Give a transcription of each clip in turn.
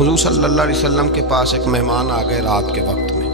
حضور صلی اللہ علیہ وسلم کے پاس ایک مہمان آ گئے رات کے وقت میں.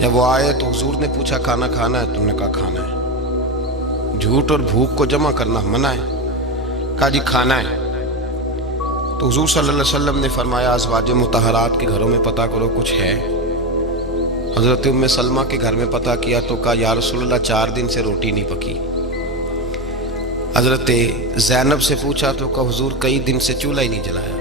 جب وہ آئے تو حضور نے پوچھا کھانا کھانا ہے؟ تم نے کہا کھانا ہے. جھوٹ اور بھوک کو جمع کرنا منع ہے. کہا جی کھانا ہے. تو حضور صلی اللہ علیہ وسلم نے فرمایا ازواج مطہرات کے گھروں میں پتہ کرو کچھ ہے. حضرت ام سلمہ کے گھر میں پتہ کیا تو کہا یا رسول اللہ 4 دن سے روٹی نہیں پکی. حضرت زینب سے پوچھا تو کہا حضور کئی دن سے چولہا ہی نہیں جلایا.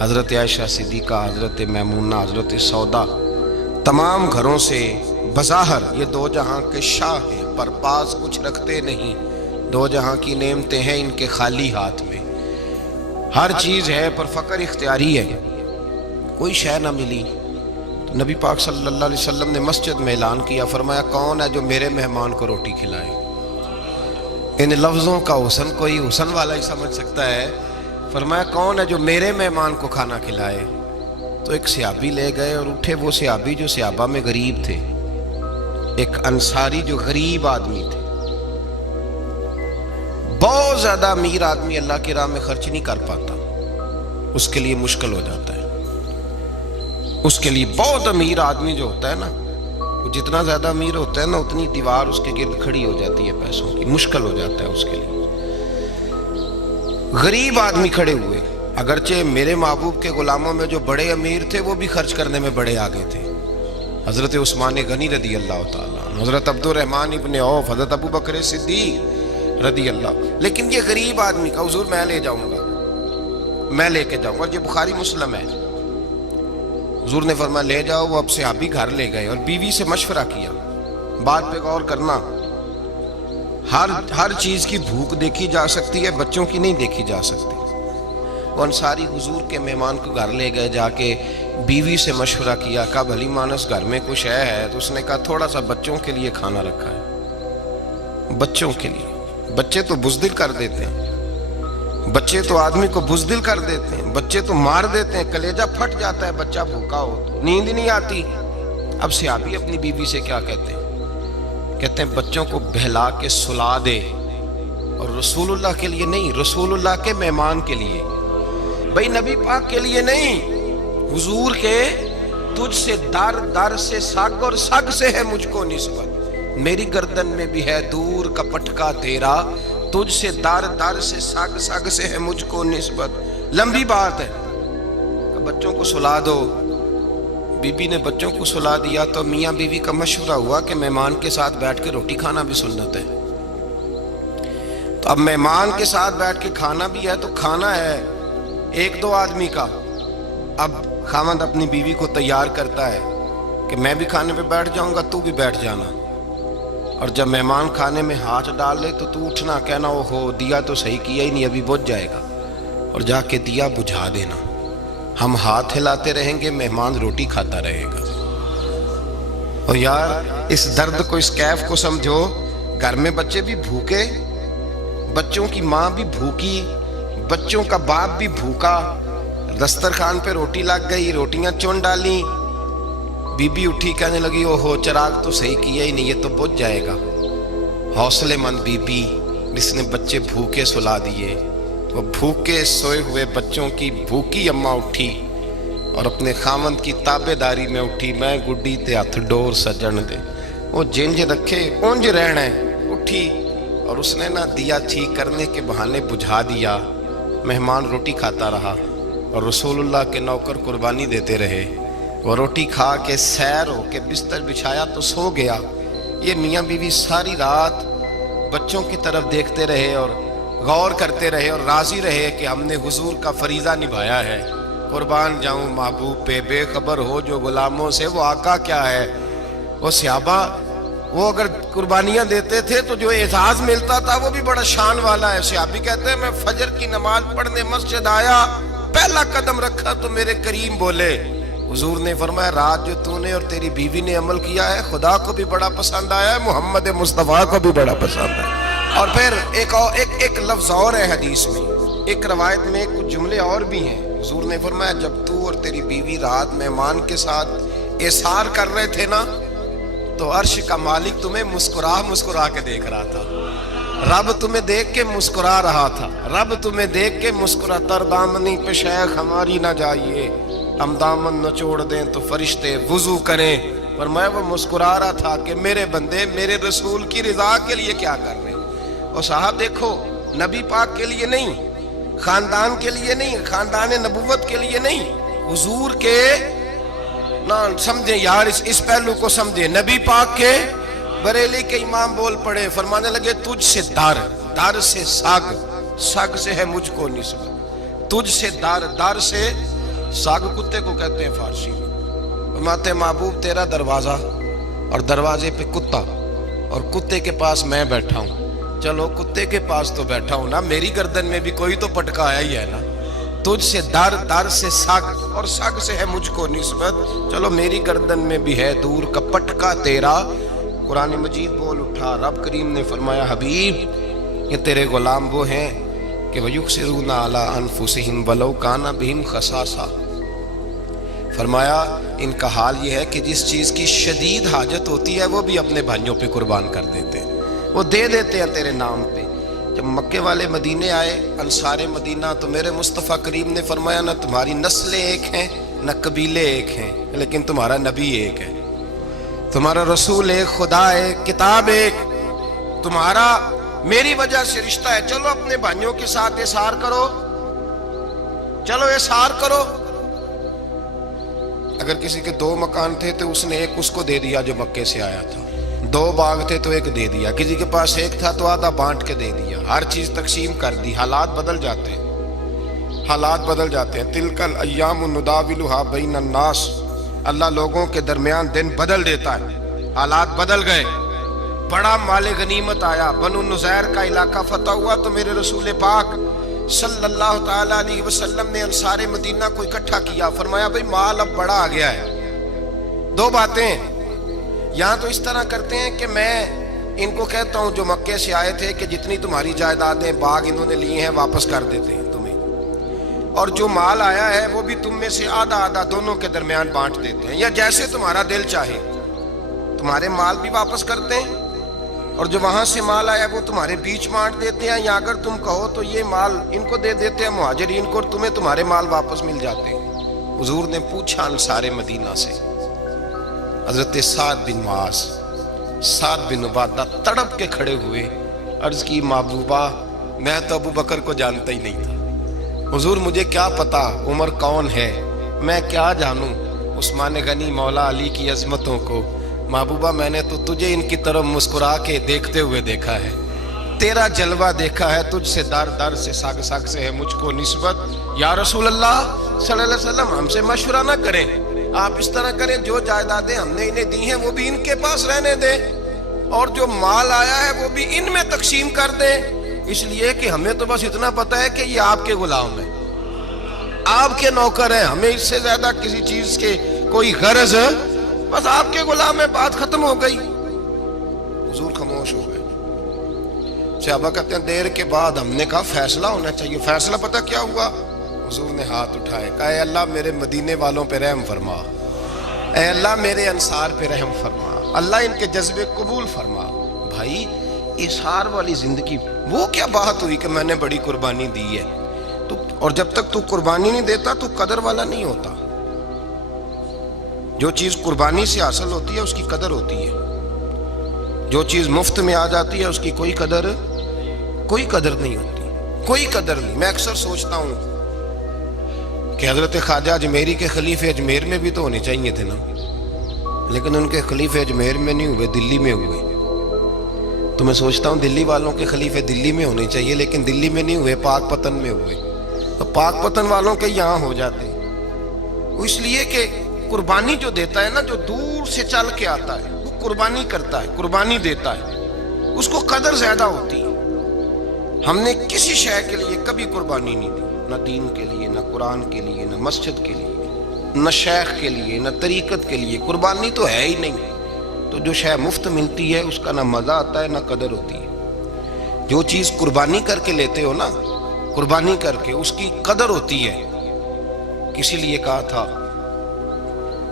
حضرت عائشہ صدیقہ، حضرت میمونہ، حضرت سودا، تمام گھروں سے بظاہر یہ دو جہاں کے شاہ ہیں پر پاس کچھ رکھتے نہیں. دو جہاں کی نعمتیں ہیں ان کے خالی ہاتھ میں. ہر چیز ہے پر فقر اختیاری ہے. کوئی شے نہ ملی تو نبی پاک صلی اللہ علیہ وسلم نے مسجد میں اعلان کیا، فرمایا کون ہے جو میرے مہمان کو روٹی کھلائے. ان لفظوں کا حسن کوئی حسن والا ہی سمجھ سکتا ہے. فرمایا کون ہے جو میرے مہمان کو کھانا کھلائے. تو ایک صحابی لے گئے اور اٹھے وہ صحابی جو صحابہ میں غریب تھے، ایک انصاری جو غریب آدمی تھے. بہت زیادہ امیر آدمی اللہ کی راہ میں خرچ نہیں کر پاتا، اس کے لیے مشکل ہو جاتا ہے. اس کے لیے بہت امیر آدمی جو ہوتا ہے نا، وہ جتنا زیادہ امیر ہوتا ہے نا اتنی دیوار اس کے گرد کھڑی ہو جاتی ہے پیسوں کی، مشکل ہو جاتا ہے اس کے لیے. غریب آدمی کھڑے ہوئے. اگرچہ میرے محبوب کے غلاموں میں جو بڑے امیر تھے وہ بھی خرچ کرنے میں بڑے آگے تھے. حضرت عثمان غنی رضی اللہ تعالیٰ، حضرت عبد الرحمن ابن عوف، حضرت ابو بکر صدیق رضی اللہ. لیکن یہ غریب آدمی کا حضور میں لے جاؤں گا، میں لے کے جاؤں گا. یہ بخاری مسلم ہے. حضور نے فرمایا لے جاؤ. وہ اب صحابی گھر لے گئے اور بیوی سے مشورہ کیا. بات پہ غور کرنا، ہر چیز کی بھوک دیکھی جا سکتی ہے، بچوں کی نہیں دیکھی جا سکتی. وہ انصاری حضور کے مہمان کو گھر لے گئے، جا کے بیوی سے مشورہ کیا. کہا بھلی مانس گھر میں کچھ ہے؟ تو اس نے کہا تھوڑا سا بچوں کے لیے کھانا رکھا ہے. بچوں کے لیے. بچے تو بزدل کر دیتے ہیں، بچے تو آدمی کو بزدل کر دیتے ہیں، بچے تو مار دیتے ہیں، کلیجہ پھٹ جاتا ہے بچہ بھوکا ہو تو، نیند ہی نہیں آتی. اب صحابی اپنی بیوی سے کیا کہتے ہیں؟ کہتے ہیں بچوں کو بہلا کے سلا دے. اور رسول اللہ کے لیے نہیں، رسول اللہ کے مہمان کے لیے. بھئی نبی پاک کے لیے نہیں، حضور کے. تجھ سے در در سے سگ اور سگ سے ہے مجھ کو نسبت. میری گردن میں بھی ہے دور کا پٹکا تیرا، تجھ سے در در سے سگ سگ سے ہے مجھ کو نسبت. لمبی بات ہے. بچوں کو سلا دو. بی بی نے بچوں کو سلا دیا تو میاں بیوی کا مشورہ ہوا کہ مہمان کے ساتھ بیٹھ کے روٹی کھانا بھی سنت ہے. تو اب مہمان کے ساتھ بیٹھ کے کھانا بھی ہے تو کھانا ہے 1-2 آدمی کا. اب خاوند اپنی بیوی کو تیار کرتا ہے کہ میں بھی کھانے پہ بیٹھ جاؤں گا، تو بھی بیٹھ جانا. اور جب مہمان کھانے میں ہاتھ ڈال لے تو اٹھنا، کہنا او ہو دیا تو صحیح کیا ہی نہیں، ابھی بجھ جائے گا. اور جا کے دیا بجھا دینا. ہم ہاتھ ہلاتے رہیں گے، مہمان روٹی کھاتا رہے گا. اور یار اس درد کو، اس کیف کو سمجھو. گھر میں بچے بھی بھوکے، بچوں کی ماں بھی بھوکی، بچوں کا باپ بھی بھوکا. دسترخوان پہ روٹی لگ گئی، روٹیاں چن ڈالی. بی بی اٹھی کہنے لگی او ہو چراغ تو صحیح کیا ہی نہیں، یہ تو بجھ جائے گا. حوصلے مند بی بی جس نے بچے بھوکے سلا دیے. وہ بھوکے سوئے ہوئے بچوں کی بھوکی اماں اٹھی اور اپنے خاوند کی تابع داری میں اٹھی. میں گڈی تے ہاتھ ڈور سجن دے، وہ جنج رکھے اونج رہنا ہے. اٹھی اور اس نے نہ دیا ٹھیک کرنے کے بہانے بجھا دیا. مہمان روٹی کھاتا رہا اور رسول اللہ کے نوکر قربانی دیتے رہے. وہ روٹی کھا کے سیر ہو کے بستر بچھایا تو سو گیا. یہ میاں بیوی ساری رات بچوں کی طرف دیکھتے رہے اور غور کرتے رہے اور راضی رہے کہ ہم نے حضور کا فریضہ نبھایا ہے. قربان جاؤں محبوب پہ، بے خبر ہو جو غلاموں سے وہ آقا کیا ہے. وہ صحابہ وہ اگر قربانیاں دیتے تھے تو جو اعزاز ملتا تھا وہ بھی بڑا شان والا ہے. صحابی کہتے ہیں میں فجر کی نماز پڑھنے مسجد آیا، پہلا قدم رکھا تو میرے کریم بولے. حضور نے فرمایا رات جو تو نے اور تیری بیوی نے عمل کیا ہے خدا کو بھی بڑا پسند آیا ہے، محمد مصطفیٰ کو بھی بڑا پسند ہے. اور پھر ایک لفظ اور ہے حدیث میں، ایک روایت میں کچھ جملے اور بھی ہیں. حضور نے فرمایا جب تو اور تیری بیوی رات مہمان کے ساتھ احسار کر رہے تھے نا تو عرش کا مالک تمہیں مسکرا مسکرا کے دیکھ رہا تھا. رب تمہیں دیکھ کے مسکرا رہا تھا، رب تمہیں دیکھ کے مسکرا، تر دامنی پہ شیخ ہماری نہ جائیے، ہم دامن نچوڑ دیں تو فرشتے وضو کریں۔ پر میں وہ مسکرا رہا تھا کہ میرے بندے میرے رسول کی رضا کے لیے کیا کر رہے ہیں۔ اور صاحب دیکھو، نبی پاک کے لیے نہیں، خاندان کے لیے نہیں، خاندان نبوت کے لیے نہیں، حضور کے نہ سمجھیں یار، اس پہلو کو سمجھیں۔ نبی پاک کے بریلی کے امام بول پڑے، فرمانے لگے تجھ سے در سے سگ سے ہے مجھ کو نسبت، تجھ سے در سے سگ کتے کو کہتے ہیں فارسی میں۔ فرماتے محبوب تیرا دروازہ اور دروازے پہ کتا اور کتے کے پاس میں بیٹھا ہوں، چلو کتے کے پاس تو بیٹھا ہوں نا، میری گردن میں بھی کوئی تو پٹکا آیا ہی ہے نا۔ تجھ سے در سے سگ اور سگ سے ہے مجھ کو نسبت، چلو میری گردن میں بھی ہے دور کا پٹکا تیرا۔ قرآن مجید بول اٹھا، رب کریم نے فرمایا حبیب یہ تیرے غلام وہ ہیں کہ وَيُؤْثِرُونَ عَلَىٰ أَنفُسِهِمْ وَلَوْ كَانَ بِهِمْ خَصَاصَةٌ۔ فرمایا ان کا حال یہ ہے کہ جس چیز کی شدید حاجت ہوتی ہے وہ بھی اپنے بھائیوں پہ قربان کر دیتے ہیں، وہ دے دیتے ہیں تیرے نام پہ۔ جب مکے والے مدینے آئے، انصار مدینہ، تو میرے مصطفیٰ کریم نے فرمایا نہ تمہاری نسلیں ایک ہیں نہ قبیلے ایک ہیں، لیکن تمہارا نبی ایک ہے، تمہارا رسول ایک، خدا ایک، کتاب ایک، تمہارا میری وجہ سے رشتہ ہے۔ چلو اپنے بھائیوں کے ساتھ احسار کرو، چلو احسار کرو۔ اگر کسی کے 2 مکان تھے تو اس نے ایک اس کو دے دیا جو مکے سے آیا تھا، 2 باغ تھے تو ایک دے دیا، کسی کے پاس ایک تھا تو آدھا بانٹ کے دے دیا، ہر چیز تقسیم کر دی۔ حالات بدل جاتے ہیں، حالات بدل جاتے ہیں۔ تلک الایام نداولھا بین الناس، اللہ لوگوں کے درمیان دن بدل دیتا ہے، حالات بدل گئے۔ بڑا مال غنیمت آیا، بنو نذیر کا علاقہ فتح ہوا تو میرے رسول پاک صلی اللہ تعالیٰ علیہ وسلم نے انصار مدینہ کو اکٹھا کیا، فرمایا بھئی مال اب بڑا آ گیا ہے۔ 2 باتیں، یہاں تو اس طرح کرتے ہیں کہ میں ان کو کہتا ہوں جو مکے سے آئے تھے کہ جتنی تمہاری جائیدادیں باغ انہوں نے لیے ہیں واپس کر دیتے ہیں تمہیں، اور جو مال آیا ہے وہ بھی تم میں سے آدھا آدھا دونوں کے درمیان بانٹ دیتے ہیں، یا جیسے تمہارا دل چاہے، تمہارے مال بھی واپس کرتے ہیں اور جو وہاں سے مال آیا وہ تمہارے بیچ بانٹ دیتے ہیں، یا اگر تم کہو تو یہ مال ان کو دے دیتے ہیں مہاجرین کو، اور تمہیں تمہارے مال واپس مل جاتے ہیں۔ حضور نے پوچھا انصار مدینہ سے، حضرت سعد بن معاذ، سعد بن عبادہ تڑپ کے کھڑے ہوئے، عرض کی محبوبہ میں تو ابو بکر کو جانتا ہی نہیں تھا، حضور مجھے کیا پتا عمر کون ہے، میں کیا جانوں عثمان غنی مولا علی کی عظمتوں کو، محبوبہ میں نے تو تجھے ان کی طرف مسکرا کے دیکھتے ہوئے دیکھا ہے، تیرا جلوہ دیکھا ہے، تجھ سے در سے سگ سے ہے مجھ کو نسبت۔ یا رسول اللہ صلی اللہ علیہ وسلم ہم سے مشورہ نہ کریں، آپ اس طرح کریں جو جائیدادیں ہم نے انہیں دی ہیں وہ بھی ان کے پاس رہنے دیں، اور جو مال آیا ہے وہ بھی ان میں تقسیم کر دیں، اس لیے کہ ہمیں تو بس اتنا پتا ہے کہ یہ آپ کے غلام ہیں، آپ کے نوکر ہیں، ہمیں اس سے زیادہ کسی چیز کے کوئی غرض، بس آپ کے غلام ہے، بات ختم ہو گئی۔ حضور خاموش ہو گئے۔ صحابہ کہتے ہیں دیر کے بعد ہم نے کہا فیصلہ ہونا چاہیے، فیصلہ پتہ کیا ہوا؟ حضور نے ہاتھ اٹھائے، کہا اے اللہ میرے مدینے والوں پہ رحم فرما، اے اللہ میرے انصار پہ رحم فرما، اللہ ان کے جذبے قبول فرما۔ بھائی اظہار والی زندگی، وہ کیا بات ہوئی کہ میں نے بڑی قربانی دی ہے تو، اور جب تک تو قربانی نہیں دیتا تو قدر والا نہیں ہوتا۔ جو چیز قربانی سے حاصل ہوتی ہے اس کی قدر ہوتی ہے، جو چیز مفت میں آ جاتی ہے اس کی کوئی قدر نہیں ہوتی، کوئی قدر نہیں۔ میں اکثر سوچتا ہوں کہ حضرت خواجہ اجمیری کے خلیفے اجمیر میں بھی تو ہونے چاہیے تھے نا، لیکن ان کے خلیفے اجمیر میں نہیں ہوئے، دلی میں ہوئے۔ تو میں سوچتا ہوں دلی والوں کے خلیفے دلی میں ہونے چاہیے، لیکن دلی میں نہیں ہوئے، پاک پتن میں ہوئے، تو پاک پتن والوں کے یہاں ہو جاتے۔ وہ اس لیے کہ قربانی جو دیتا ہے نا، جو دور سے چل کے آتا ہے وہ قربانی کرتا ہے، قربانی دیتا ہے، اس کو قدر زیادہ ہوتی ہے۔ ہم نے کسی شے کے لیے کبھی قربانی نہیں دی، نہ دین کے لیے، نہ قرآن کے لیے، نہ مسجد کے لیے، نہ شیخ کے لیے، نہ طریقت کے لیے، قربانی تو ہے ہی نہیں۔ تو جو شے مفت ملتی ہے اس کا نہ مزہ آتا ہے نہ قدر ہوتی ہے۔ جو چیز قربانی کر کے لیتے ہو نا، قربانی کر کے، اس کی قدر ہوتی ہے۔ کسی لیے کہا تھا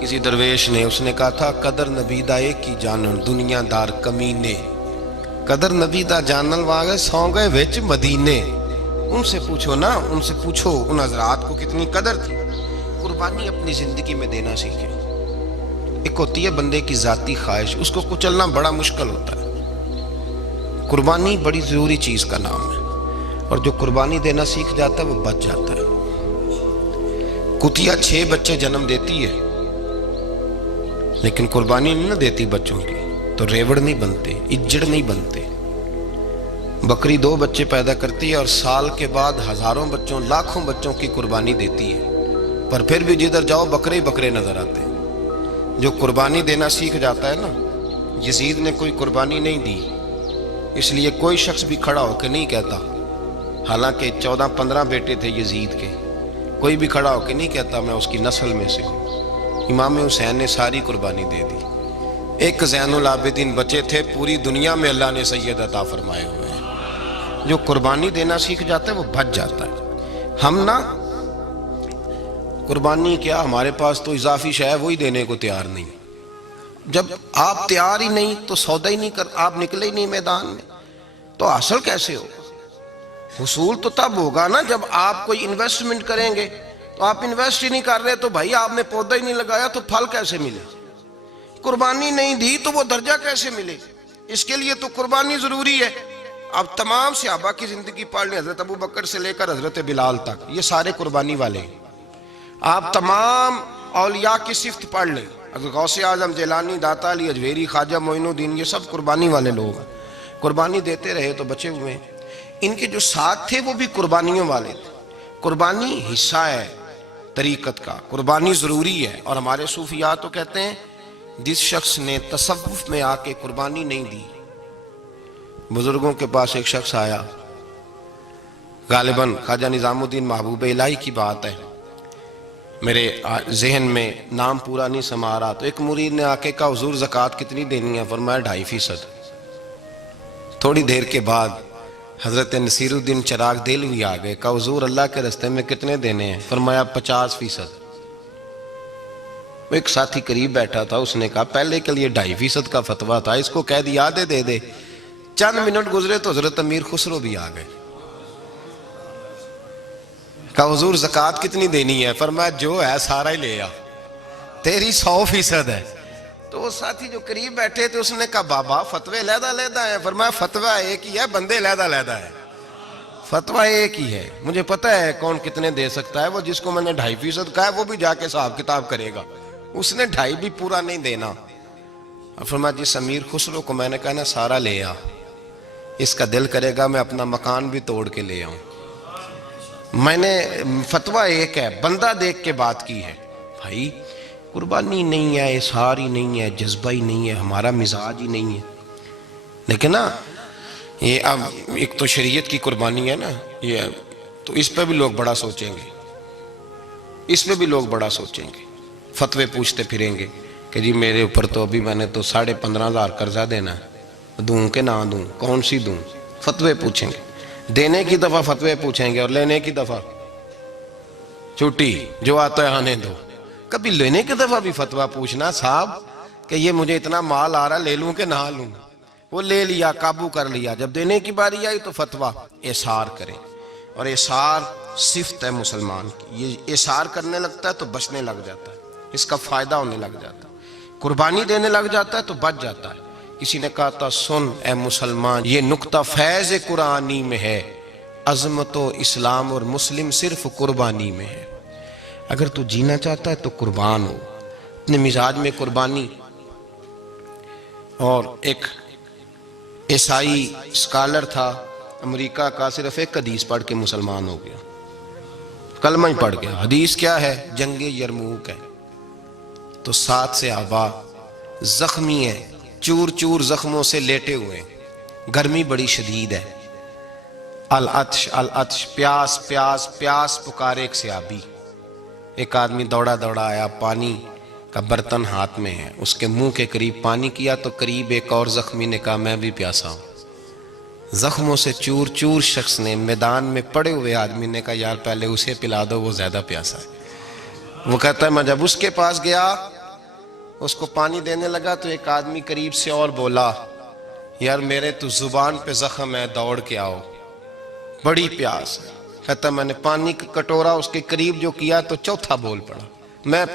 کسی درویش نے، اس نے کہا تھا قدر نبی دائے کی جانن دنیا دار کمینے، قدر نبی دا جانن واگے سو گئے وچ مدینے. ان سے پوچھو نا، ان سے پوچھو ان حضرات کو کتنی قدر تھی. قربانی اپنی زندگی میں دینا سیکھیں. ایک ہوتی ہے بندے کی ذاتی خواہش، اس کو کچلنا بڑا مشکل ہوتا ہے. قربانی بڑی ضروری چیز کا نام ہے، اور جو قربانی دینا سیکھ جاتا ہے وہ بچ جاتا ہے. کتیا 6 بچے جنم دیتی ہے لیکن قربانی نہیں نہ دیتی بچوں کی، تو ریوڑ نہیں بنتے، اجڑ نہیں بنتے. بکری 2 بچے پیدا کرتی ہے اور سال کے بعد ہزاروں بچوں، لاکھوں بچوں کی قربانی دیتی ہے، پر پھر بھی جدھر جاؤ بکرے ہی بکرے نظر آتے ہیں. جو قربانی دینا سیکھ جاتا ہے نا، یزید نے کوئی قربانی نہیں دی، اس لیے کوئی شخص بھی کھڑا ہو کے نہیں کہتا، حالانکہ 14-15 بیٹے تھے یزید کے، کوئی بھی کھڑا ہو کے نہیں کہتا میں اس کی نسل میں سے ہوں. امام حسین نے ساری قربانی دے دی. ایک زین العابدین بچے تھے، پوری دنیا میں اللہ نے سید عطا فرمائے ہوئے ہیں. جو قربانی دینا سیکھ جاتا ہے وہ بچ جاتا ہے. ہم نا قربانی کیا، ہمارے پاس تو اضافی شے ہے وہی دینے کو تیار نہیں. جب آپ تیار ہی نہیں تو سودا ہی نہیں کر، آپ نکلے ہی نہیں میدان میں، تو حاصل کیسے ہو؟ حصول تو تب ہوگا نا جب آپ کوئی انویسٹمنٹ کریں گے. تو آپ انویسٹ ہی نہیں کر رہے تو بھائی آپ نے پودا ہی نہیں لگایا تو پھل کیسے ملے؟ قربانی نہیں دی تو وہ درجہ کیسے ملے؟ اس کے لیے تو قربانی ضروری ہے. اب تمام صحابہ کی زندگی پڑھ لیں، حضرت ابو بکر سے لے کر حضرت بلال تک، یہ سارے قربانی والے ہیں. آپ تمام اولیاء کی صفت پڑھ لیں، حضرت غوث اعظم، جیلانی، داتا علی اجویری، خواجہ معین الدین، یہ سب قربانی والے لوگ ہیں. قربانی دیتے رہے تو بچے ہوئے ہیں. ان کے جو ساتھ تھے وہ بھی قربانیوں والے تھے. قربانی حصہ ہے طریقت کا، قربانی ضروری ہے. اور ہمارے صوفیاء تو کہتے ہیں جس شخص نے تصوف میں آ کے قربانی نہیں دی. بزرگوں کے پاس ایک شخص آیا، غالباً خواجہ نظام الدین محبوب الہی کی بات ہے، میرے ذہن میں نام پورا نہیں سما رہا. تو ایک مرید نے آ کے کہا حضور زکوٰۃ کتنی دینی ہے؟ فرمایا 2.5%. تھوڑی دیر کے بعد حضرت نصیر الدین چراغ دہلوی آ گئے، کہا حضور اللہ کے راستے میں کتنے دینے ہیں؟ فرمایا 50%. ایک ساتھی قریب بیٹھا تھا، اس نے کہا پہلے کے لیے 2.5% کا فتویٰ تھا، اس کو کہہ دیا دے دے. چند منٹ گزرے تو حضرت امیر خسرو بھی آ گئے، کہا حضور زکوٰۃ کتنی دینی ہے؟ فرمایا جو ہے سارا ہی لے آ، تیری 100% ہے. تو وہ ساتھی جو قریب بیٹھے تھے اس نے کہا بابا فتوے علیحدہ علیحدہ ہیں. فرمایا فتویٰ ایک ہی ہے، بندے علیحدہ علیحدہ ہے. فتویٰ ایک ہی ہے، مجھے پتہ ہے کون کتنے دے سکتا ہے. وہ جس کو میں نے 2.5% کہا ہے وہ بھی جا کے حساب کتاب کرے گا، اس نے 2.5 بھی پورا نہیں دینا. فرمایا جس امیر خسرو کو میں نے کہا نا سارا لے آ، اس کا دل کرے گا میں اپنا مکان بھی توڑ کے لے آؤں. میں نے فتویٰ ایک ہے، بندہ دیکھ کے بات کی ہے. بھائی قربانی نہیں ہے، اظہار ہی نہیں ہے، جذبہ ہی نہیں ہے، ہمارا مزاج ہی نہیں ہے. لیکن نا یہ اب ایک تو شریعت کی قربانی ہے نا، یہ تو اس پہ بھی لوگ بڑا سوچیں گے، اس پہ بھی لوگ بڑا سوچیں گے. فتوے پوچھتے پھریں گے کہ جی میرے اوپر تو ابھی میں نے تو 15,500 قرضہ دینا ہے، دوں کہ نہ دوں، کون سی دوں؟ فتوے پوچھیں گے. دینے کی دفعہ فتوے پوچھیں گے اور لینے کی دفعہ چھٹی، جو آتا ہے آنے دو. کبھی لینے کی دفعہ بھی فتویٰ پوچھنا صاحب کہ یہ مجھے اتنا مال آ رہا لے لوں کہ نہ لوں. وہ لے لیا، قابو کر لیا. جب دینے کی باری آئی تو فتویٰ احصار کریں. اور احصار صفت ہے مسلمان کی، یہ احصار کرنے لگتا ہے تو بچنے لگ جاتا ہے، اس کا فائدہ ہونے لگ جاتا ہے. قربانی دینے لگ جاتا ہے تو بچ جاتا ہے. کسی نے کہا تھا سن اے مسلمان، یہ نکتہ فیض قرآنی میں ہے، عظمت و اسلام اور مسلم صرف قربانی میں ہے. اگر تو جینا چاہتا ہے تو قربان ہو، اپنے مزاج میں قربانی. اور ایک عیسائی اسکالر تھا امریکہ کا، صرف ایک حدیث پڑھ کے مسلمان ہو گیا، کلمہ ہی پڑھ گیا. حدیث کیا ہے؟ جنگ یرموک ہے. تو 7 صحابہ زخمی ہیں، چور چور زخموں سے لیٹے ہوئے ہیں، گرمی بڑی شدید ہے. العطش العطش، پیاس پیاس پیاس پکارے ایک صحابی. ایک آدمی دوڑا دوڑا آیا، پانی کا برتن ہاتھ میں ہے، اس کے منہ کے قریب پانی کیا تو قریب ایک اور زخمی نے کہا میں بھی پیاسا ہوں. زخموں سے چور چور شخص نے، میدان میں پڑے ہوئے آدمی نے کہا یار پہلے اسے پلا دو، وہ زیادہ پیاسا ہے. وہ کہتا ہے میں جب اس کے پاس گیا، اس کو پانی دینے لگا تو ایک آدمی قریب سے اور بولا یار میرے تو زبان پہ زخم ہے، دوڑ کے آؤ، بڑی پیاس ہے۔ کہتا میں نے پانی کا کٹورا اس کے قریب جو کیا تو چوتھا بول پڑا، میں